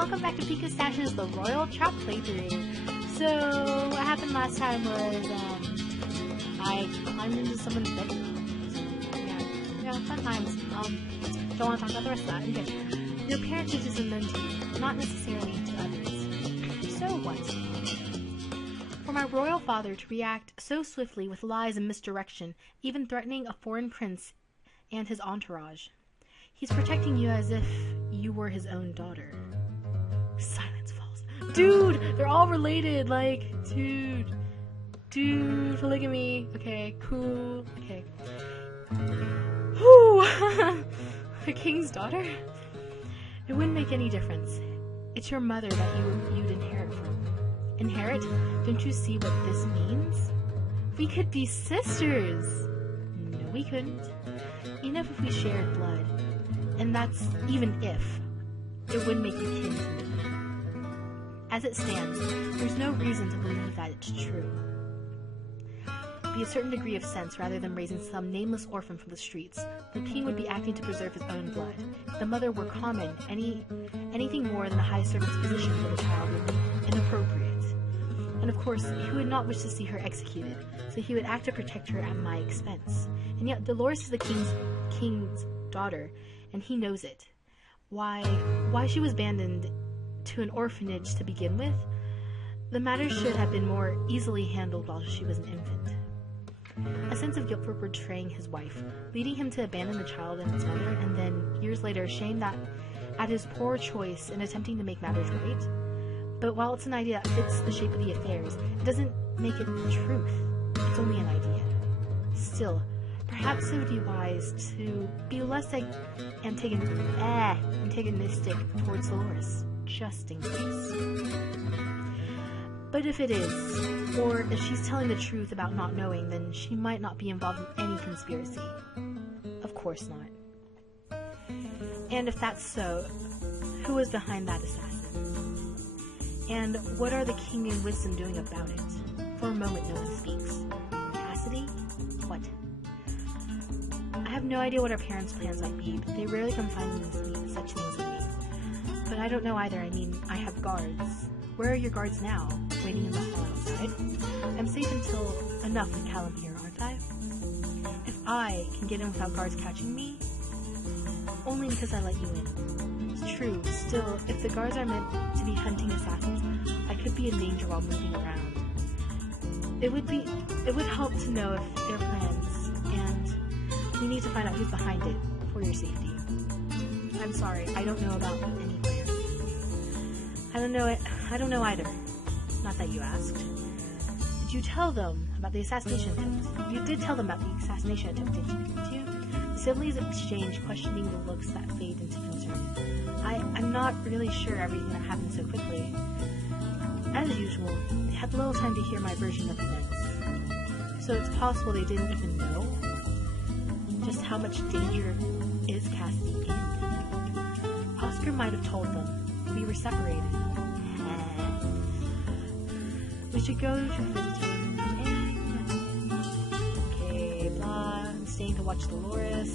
welcome back to Pika Stash's The Royal Chop playthrough. So, what happened last time was, I climbed into someone's bedroom. Yeah, fun times. Don't want to talk about the rest of that. Okay. Your parentage is unknown to you, not necessarily to others. So what? For my royal father to react so swiftly with lies and misdirection, even threatening a foreign prince and his entourage. He's protecting you as if you were his own daughter. Silence falls. Dude, they're all related. Like, dude, polygamy. Okay, cool. Okay. Whew. The king's daughter? It wouldn't make any difference. It's your mother that you'd inherit from. Inherit? Don't you see what this means? We could be sisters. No, we couldn't. Even if we shared blood. And that's even if. It would make you kin to me. As it stands, there's no reason to believe that it's true. Be a certain degree of sense rather than raising some nameless orphan from the streets. The king would be acting to preserve his own blood. If the mother were common, anything more than a high servant's position for the child would be inappropriate. And of course, he would not wish to see her executed, so he would act to protect her at my expense. And yet Dolores is the king's daughter, and he knows it. Why she was abandoned to an orphanage to begin with? The matter should have been more easily handled while she was an infant. A sense of guilt for betraying his wife, leading him to abandon the child and its mother, and then, years later, shame at his poor choice in attempting to make matters right. But while it's an idea that fits the shape of the affairs, it doesn't make it the truth. It's only an idea. Still, perhaps it would be wise to be less antagonistic towards Dolores, just in case. But if it is, or if she's telling the truth about not knowing, then she might not be involved in any conspiracy. Of course not. And if that's so, who was behind that assassin? And what are the king and wisdom doing about it? For a moment, no one speaks. Cassidy? What? I have no idea what our parents' plans might be, but they rarely confide in such things with me. But I don't know either. I mean, I have guards. Where are your guards now? Waiting in the hall outside? I'm safe until enough with Callum here, aren't I? If I can get in without guards catching me, only because I let you in. It's true. Still, if the guards are meant to be hunting assassins, I could be in danger while moving around. It would help to know if their plans, and we need to find out who's behind it for your safety. I'm sorry, I don't know about any plans. I don't know either. Not that you asked. Did you tell them about the assassination attempt? You did tell them about the assassination attempt, didn't you? The siblings exchanged, questioning the looks that fade into concern. I'm not really sure everything that happened so quickly. As usual, they had little time to hear my version of events. So it's possible they didn't even know just how much danger is Cassidy in. Oscar might have told them. We were separated. We should go to visit him. Okay, blah. I'm staying to watch Dolores.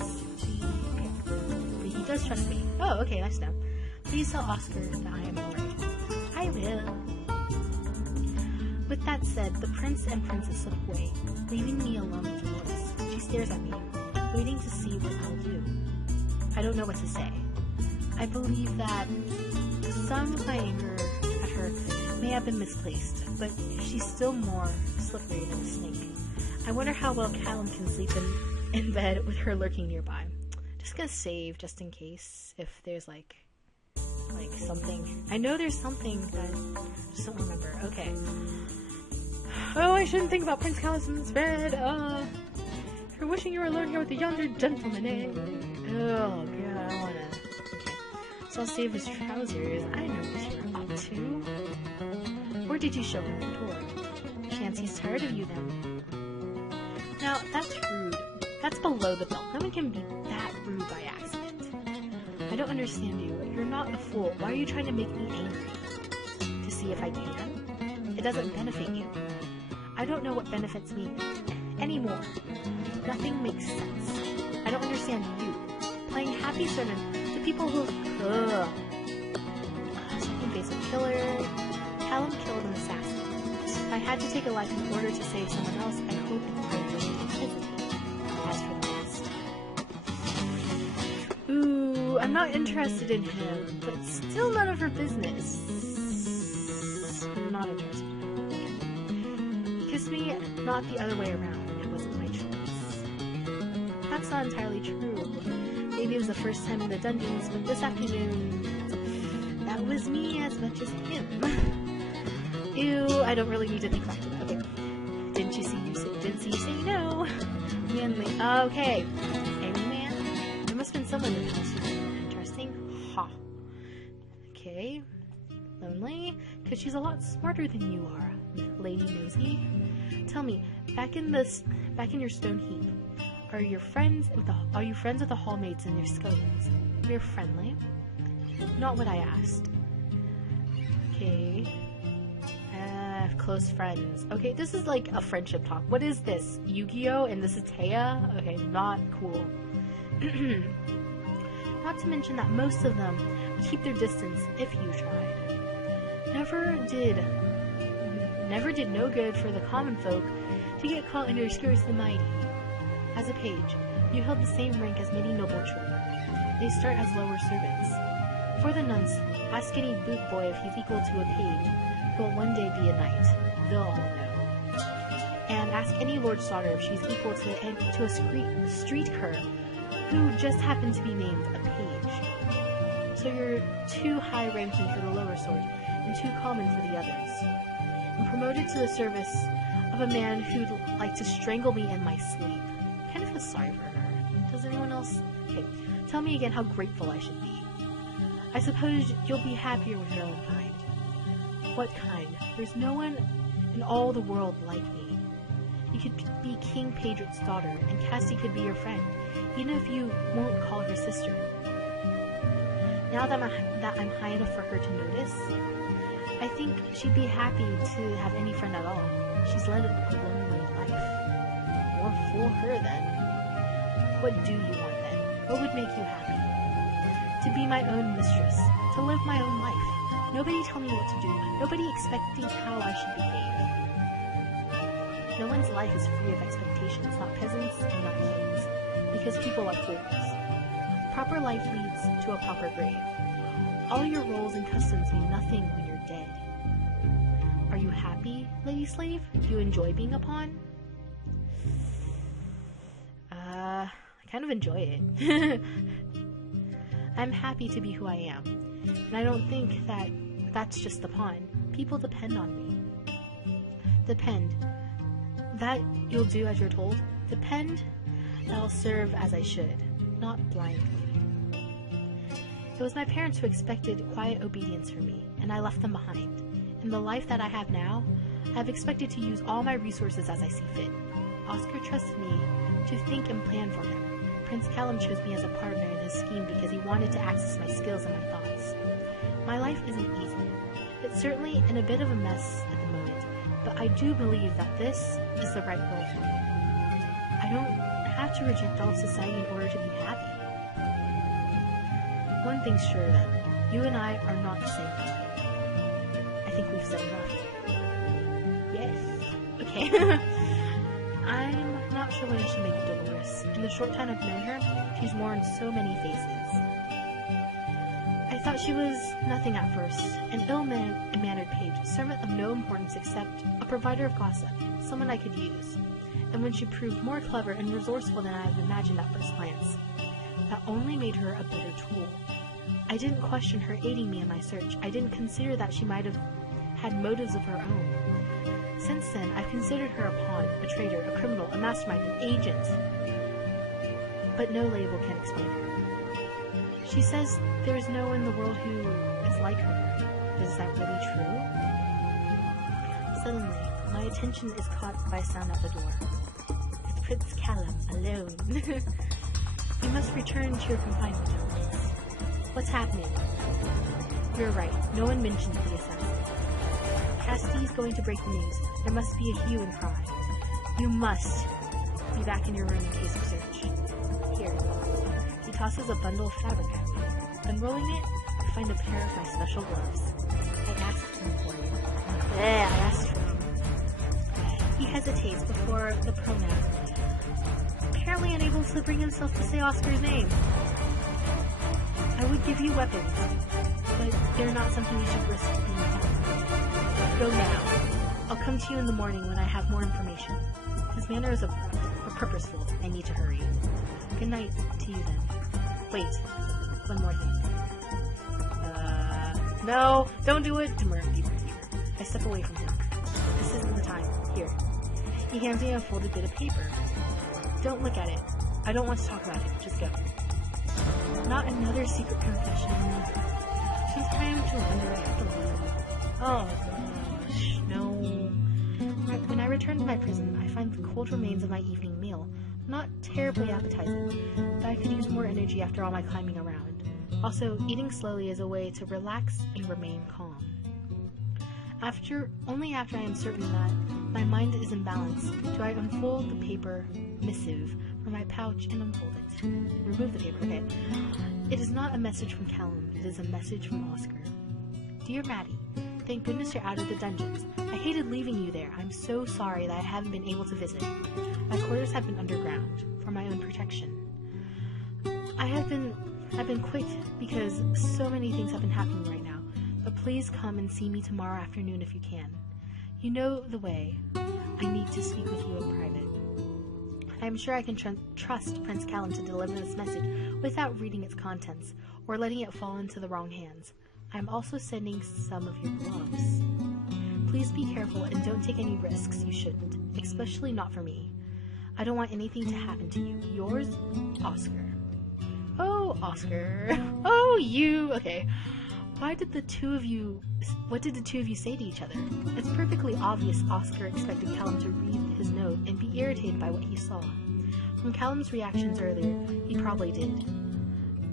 Okay. But he does trust me. Oh, okay, nice to know. Please tell Oscar that I am alright. I will. With that said, the prince and princess slip away, leaving me alone with Dolores. She stares at me, waiting to see what I'll do. I don't know what to say. I believe that some of my anger at her may have been misplaced, but she's still more slippery than a snake. I wonder how well Callum can sleep in bed with her lurking nearby. Just gonna save just in case if there's like something. I know there's something that I just don't remember. Okay. Oh, I shouldn't think about Prince Callum's bed. You're wishing you were alone here with a yonder gentleman, eh? Oh god, I wanna. Okay. So I'll save his trousers. I know what you're up to. Or did you show him the door? Chance he's tired of you then. Now, that's rude. That's below the belt. No one can be that rude by accident. I don't understand you. You're not a fool. Why are you trying to make me angry? To see if I can? It doesn't benefit you. I don't know what benefits me anymore. Nothing makes sense. I don't understand you. Playing happy servant to people who... had to take a life in order to save someone else, I hope I wouldn't hesitate. As for the rest. Ooh, I'm not interested in him, but still none of her business. Not interested. Kiss me, not the other way around. It wasn't my choice. That's not entirely true. Maybe it was the first time in the dungeons, but this afternoon, that was me as much as him. Ew, I don't really need to think back to that. Okay. Didn't see you say no. Manly. Okay. Amen. There must have been someone in the house. Interesting. Ha. Okay. Lonely? Because she's a lot smarter than you are, Lady Nosy. Tell me, back in your stone heap, are you friends with the hallmates and your skeletons? We're friendly. Not what I asked. Okay. Close friends. Okay, this is like a friendship talk. What is this? Yu-Gi-Oh! And this is Taya? Okay, not cool. Not to mention that most of them keep their distance if you tried. Never did no good for the common folk to get caught in your skirts the mighty. As a page, you held the same rank as many noble children. They start as lower servants. For the nuns, ask any boot boy if he's equal to a page, who will one day be a knight. They'll all know. And ask any lord's daughter if she's equal to a street cur who just happened to be named a page. So you're too high-ranking for the lower sort, and too common for the others. I'm promoted to the service of a man who'd like to strangle me in my sleep. I kind of feel sorry for her. Does anyone else? Okay, tell me again how grateful I should be. I suppose you'll be happier with your own kind. What kind? There's no one in all the world like me. You could be King Pedrick's daughter, and Cassie could be your friend, even if you won't call her sister. Now that I'm high enough for her to notice, I think she'd be happy to have any friend at all. She's led a lonely life. More fool her then. What do you want then? What would make you happy? To be my own mistress. To live my own life. Nobody tell me what to do. Nobody expecting how I should behave. No one's life is free of expectations, not peasants and not kings, because people are fools. A proper life leads to a proper grave. All your roles and customs mean nothing when you're dead. Are you happy, Lady Slave? Do you enjoy being a pawn? I kind of enjoy it. I'm happy to be who I am, and I don't think that that's just the pawn. People depend on me. Depend. That you'll do as you're told. Depend that I'll serve as I should, not blindly. It was my parents who expected quiet obedience from me, and I left them behind. In the life that I have now, I have expected to use all my resources as I see fit. Oscar trusted me to think and plan for him. Prince Callum chose me as a partner in his scheme because he wanted to access my skills and my thoughts. My life isn't easy. It's certainly in a bit of a mess at the moment, but I do believe that this is the right goal for me. I don't have to reject all of society in order to be happy. One thing's sure then, you and I are not the same kind. I think we've said enough. Yes. Okay. I'm not sure what I should make of Dolores. In the short time I've known her, she's worn so many faces. I thought she was nothing at first, an ill-mannered page, servant of no importance except a provider of gossip, someone I could use. And when she proved more clever and resourceful than I had imagined at first glance, that only made her a bitter tool. I didn't question her aiding me in my search. I didn't consider that she might have had motives of her own. Since then, I've considered her a pawn, a traitor, a criminal, a mastermind, an agent. But no label can explain her. She says there is no one in the world who is like her. Is that really true? Suddenly, my attention is caught by a sound at the door. It's Prince Callum, alone. You must return to your confinement. What's happening? You're right. No one mentioned the assassin. Cassidy's going to break the news. There must be a hue and cry. You must be back in your room in case of search. Here. He tosses a bundle of fabric at me. Unrolling it, I find a pair of my special gloves. I asked them for you. Yeah, I asked for them. He hesitates before the pronoun, apparently unable to bring himself to say Oscar's name. I would give you weapons, but they're not something you should risk being found. Go now. I'll come to you in the morning when I have more information. His manner is purposeful. I need to hurry. Good night to you then. Wait, one more thing. No, don't do it. Demur. I step away from him. This isn't the time. Here. He hands me a folded bit of paper. Don't look at it. I don't want to talk about it. Just go. Not another secret confession. Sometimes you wonder I have to leave. Oh gosh, no. When I return to my prison, I find the cold remains of my evening meal. Not terribly appetizing, but I could use more energy after all my climbing around. Also, eating slowly is a way to relax and remain calm. Only after I am certain that my mind is in balance do I unfold the paper missive from my pouch and unfold it. Remove the paper, okay. It is not a message from Callum, it is a message from Oscar. Dear Maddie, thank goodness you're out of the dungeons. I hated leaving you there. I'm so sorry that I haven't been able to visit. My quarters have been underground, for my own protection. I've been quick because so many things have been happening right now, but please come and see me tomorrow afternoon if you can. You know the way. I need to speak with you in private. I am sure I can trust Prince Callum to deliver this message without reading its contents, or letting it fall into the wrong hands. I am also sending some of your gloves. Please be careful and don't take any risks you shouldn't, especially not for me. I don't want anything to happen to you. Yours, Oscar. Oh, Oscar. Oh, you. Okay. What did the two of you say to each other? It's perfectly obvious Oscar expected Callum to read his note and be irritated by what he saw. From Callum's reactions earlier, he probably did.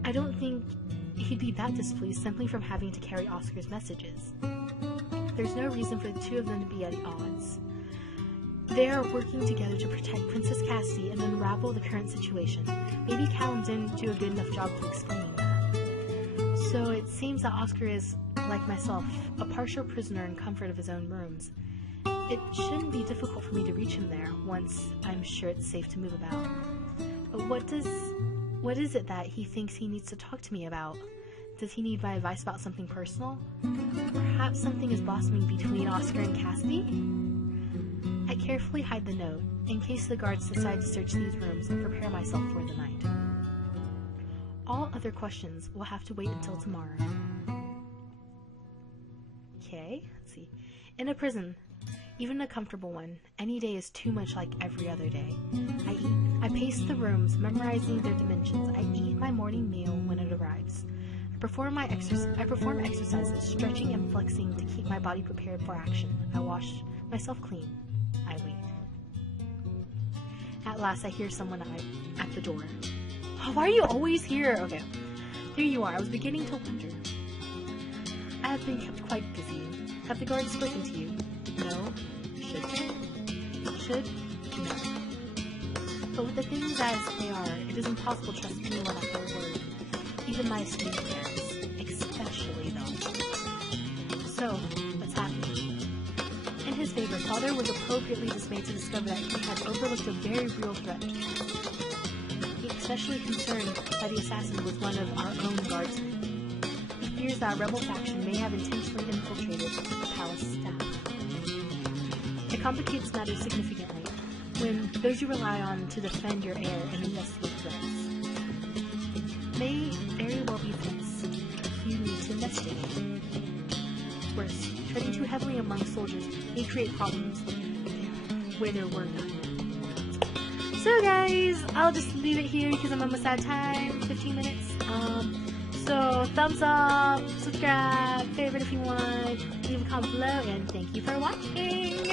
I don't think he'd be that displeased simply from having to carry Oscar's messages. There's no reason for the two of them to be at odds. They are working together to protect Princess Cassidy and unravel the current situation. Maybe Callum didn't do a good enough job to explain that. So it seems that Oscar is, like myself, a partial prisoner in comfort of his own rooms. It shouldn't be difficult for me to reach him there, once I'm sure it's safe to move about. But what is it that he thinks he needs to talk to me about? Does he need my advice about something personal? Perhaps something is blossoming between Oscar and Cassidy? I carefully hide the note, in case the guards decide to search these rooms, and prepare myself for the night. All other questions will have to wait until tomorrow. Okay, let's see. In a prison, even a comfortable one, any day is too much like every other day. I pace the rooms, memorizing their dimensions. I eat my morning meal when it arrives. I perform exercises, stretching and flexing to keep my body prepared for action. I wash myself clean. I wait. At last, I hear someone at the door. Oh, why are you always here? Okay, here you are. I was beginning to wonder. I have been kept quite busy. Have the guards spoken to you? No. Should they? Should? No. But with the things as they are, it is impossible to trust anyone at their word. Even my esteemed parents. Especially them. So, what's happening? In his favor, Father was appropriately dismayed to discover that he had overlooked a very real threat. He especially concerned that the assassin was one of our own guardsmen. He fears that a rebel faction may have intentionally infiltrated the palace staff. It complicates matters significantly when those you rely on to defend your heir and investigate threats may very well be threats you need to investigate. Worse, treading too heavily among soldiers may create problems where there were none. So guys, I'll just leave it here because I'm almost out of time, 15 minutes. So thumbs up, subscribe, favorite if you want, leave a comment below, and thank you for watching!